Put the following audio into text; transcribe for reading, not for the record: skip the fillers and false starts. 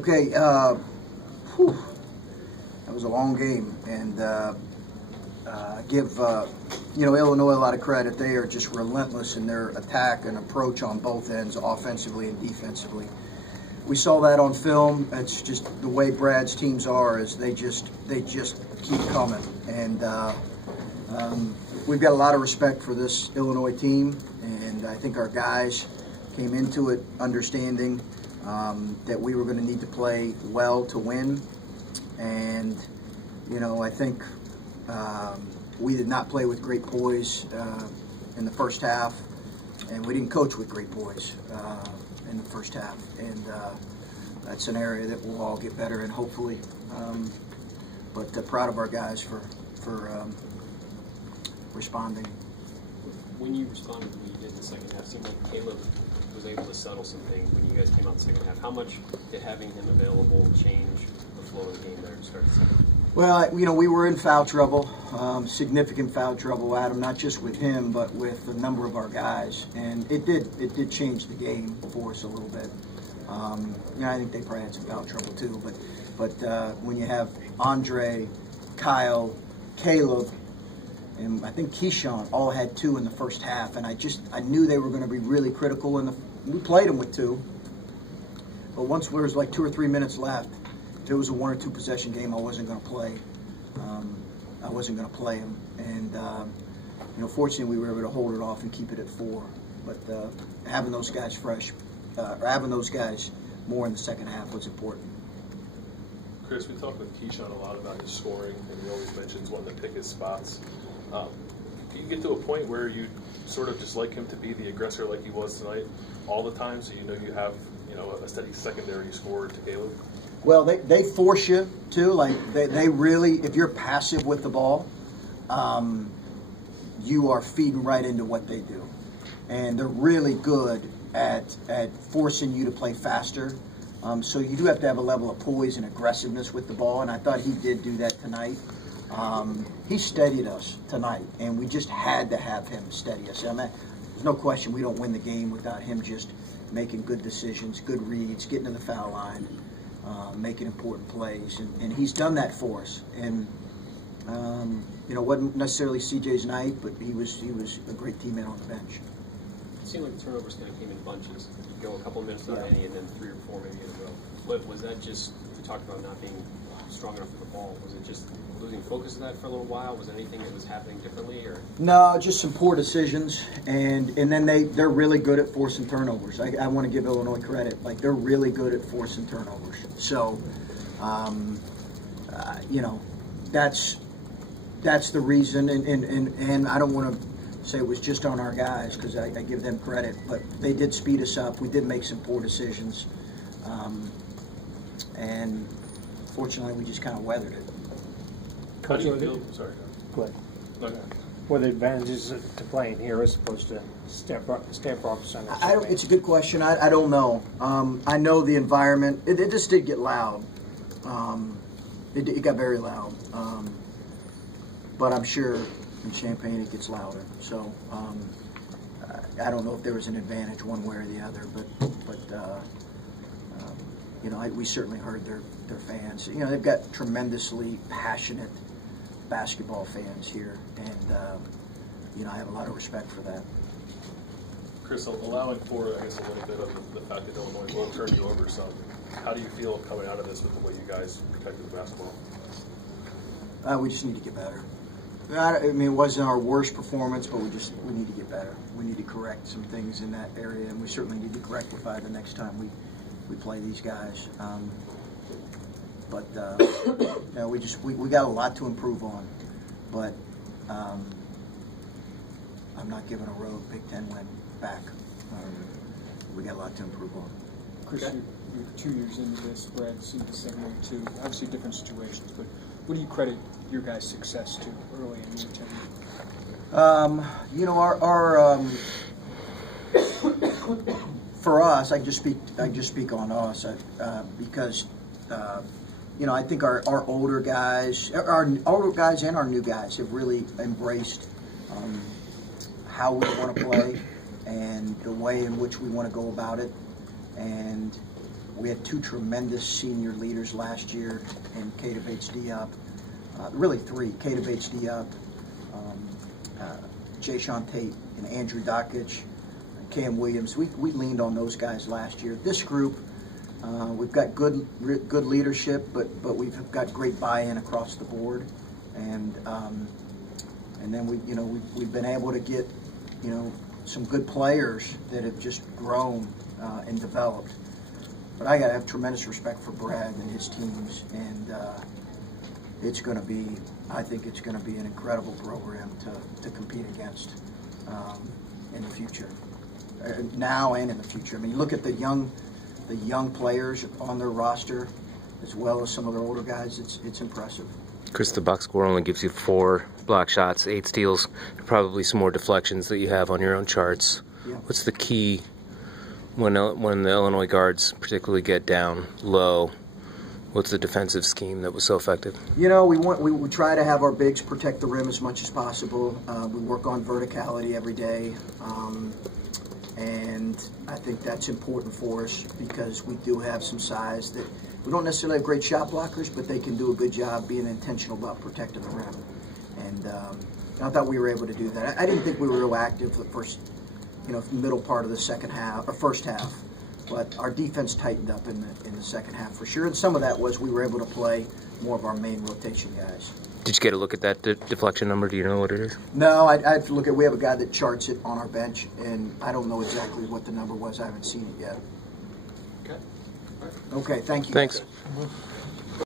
Okay, that was a long game, and give Illinois a lot of credit. They are just relentless in their attack and approach on both ends, offensively and defensively. We saw that on film. It's just the way Brad's teams are, is they just keep coming, and we've got a lot of respect for this Illinois team, and I think our guys came into it understanding that we were going to need to play well to win. And, I think we did not play with great poise in the first half, and we didn't coach with great poise in the first half. And that's an area that we'll all get better in, hopefully. But proud of our guys for responding. When you responded, when you did the second half, it seemed like Caleb was able to settle some things when you guys came out the second half. How much did having him available change the flow of the game there to start the second? Well, we were in foul trouble, significant foul trouble, Adam, not just with him, but with a number of our guys. And it did change the game for us a little bit. I think they probably had some foul trouble too, but when you have Andre, Kyle, Caleb, and I think Keyshawn all had 2 in the first half, and I knew they were going to be really critical, we played them with 2. But once there was like 2 or 3 minutes left, if it was a 1 or 2 possession game, I wasn't going to play. I wasn't going to play him, and fortunately we were able to hold it off and keep it at 4. But having those guys fresh, or having those guys more in the second half was important. Chris, we talked with Keyshawn a lot about his scoring, and he always mentions wanting to pick his spots. Do you get to a point where you sort of just like him to be the aggressor like he was tonight all the time, so you have a steady secondary scorer to Caleb? Well, they force you to. Like they really, if you're passive with the ball, you are feeding right into what they do, and they're really good at forcing you to play faster. So you do have to have a level of poise and aggressiveness with the ball, and I thought he did do that tonight. He steadied us tonight, and we just had to have him steady us. I mean, there's no question we don't win the game without him just making good decisions, good reads, getting to the foul line, making important plays, and he's done that for us. And wasn't necessarily CJ's night, but he was a great teammate on the bench. It seemed like the turnovers kind of came in bunches. You go a couple of minutes without any, and then 3 or 4 maybe in a row. Was that just, you talked about not being strong enough with the ball, was it just losing focus of that for a little while? Was there anything that was happening differently, or? No, just some poor decisions, and then they're really good at forcing turnovers. I want to give Illinois credit. Like, they're really good at forcing turnovers. So, that's the reason, and I don't want to say it was just on our guys, because I give them credit, but they did speed us up. We did make some poor decisions, and fortunately we just kind of weathered it. Coach, sorry. Go ahead. Okay. What are the advantages to playing here as opposed to Stanford Center? It's a good question. I don't know. I know the environment. It just did get loud. It got very loud. But I'm sure in Champaign it gets louder. So I don't know if there was an advantage one way or the other, but we certainly heard their fans. They've got tremendously passionate basketball fans here, and I have a lot of respect for that. Chris, allowing for, I guess, a little bit of the fact that Illinois will turn you over some, how do you feel coming out of this with the way you guys protected the basketball? We just need to get better. I mean, it wasn't our worst performance, but we need to get better. We need to correct some things in that area, and we certainly need to rectify the next time we play these guys. We got a lot to improve on, but I'm not giving a road Big Ten win back. We got a lot to improve on. Chris, you're 2 years into this, Brad's in the same way too. Obviously different situations, but what do you credit your guys' success to early in your tenure? For us, I just speak on us because I think our older guys and our new guys have really embraced how we want to play and the way in which we want to go about it, and We had two tremendous senior leaders last year, and Keita Bates-Diop, really three, Keita Bates-Diop, Jayshawn Tate, and Andrew Dockich, Cam Williams. We leaned on those guys last year. This group, we've got good leadership, but we've got great buy-in across the board, and then we've been able to get some good players that have just grown and developed. But I got to have tremendous respect for Brad and his teams, and it's going to be, I think it's going to be an incredible program to compete against in the future, now and in the future. I mean, look at the young players on their roster, as well as some of their older guys. It's impressive. Chris, the box score only gives you 4 block shots, 8 steals, probably some more deflections that you have on your own charts. Yeah. What's the key when the Illinois guards particularly get down low? What's the defensive scheme that was so effective? We try to have our bigs protect the rim as much as possible. We work on verticality every day, and I think that's important for us because we do have some size that we don't necessarily have great shot blockers, but they can do a good job being intentional about protecting the rim. And I thought we were able to do that. I didn't think we were real active the first, middle part of the second half or first half. But our defense tightened up in the second half for sure, and some of that was we were able to play more of our main rotation guys. Did you get a look at that deflection number? Do you know what it is? No, I have to look at. We have a guy that charts it on our bench, and I don't know exactly what the number was. I haven't seen it yet. Okay. All right. Okay, thank you. Thanks.